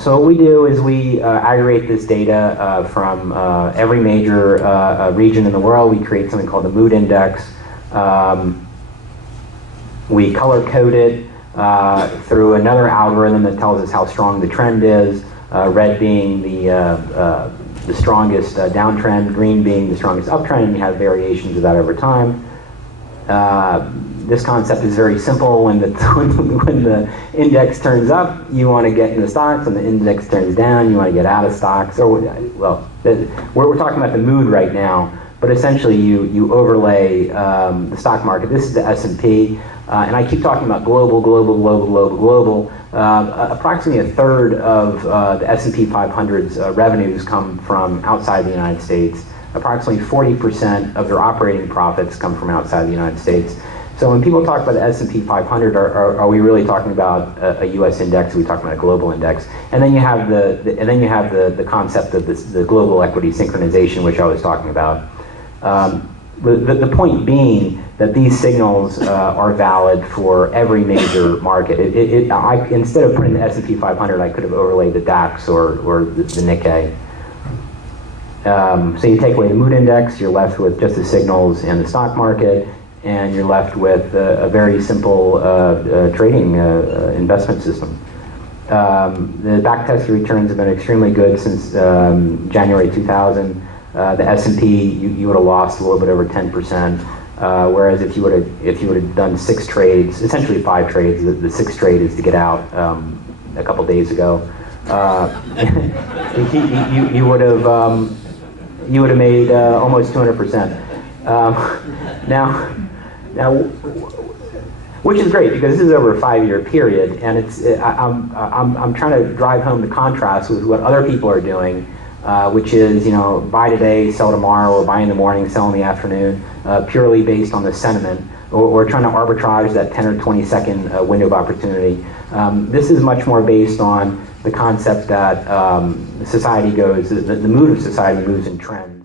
So what we do is we aggregate this data from every major region in the world. We create something called the mood index. We color code it through another algorithm that tells us how strong the trend is, red being the strongest downtrend, green being the strongest uptrend, and you have variations of that over time. This concept is very simple. When the index turns up, you want to get into stocks. When the index turns down, you want to get out of stocks. Or, well, we're talking about the mood right now, but essentially you overlay the stock market. This is the S&P, and I keep talking about global. Approximately a third of the S&P 500's revenues come from outside the United States. Approximately 40% of their operating profits come from outside the United States. So when people talk about the S&P 500, are we really talking about a U.S. index? Are we talking about a global index? And then you have the concept of the global equity synchronization, which I was talking about. The point being that these signals are valid for every major market. Instead of putting the S&P 500, I could have overlaid the DAX or the Nikkei. So you take away the mood index, you're left with just the signals in the stock market, and you're left with a very simple trading investment system. The backtested returns have been extremely good since January 2000. The S&P, you would have lost a little bit over 10%, whereas if you would have done 6 trades, essentially 5 trades, the 6th trade is to get out a couple days ago. You would have made almost 200%. Now, which is great because this is over a 5-year period, and I'm trying to drive home the contrast with what other people are doing, which is buy today, sell tomorrow, or buy in the morning, sell in the afternoon, purely based on the sentiment, or trying to arbitrage that 10 or 20 second window of opportunity. This is much more based on the concept that society goes, the mood of society moves in trends.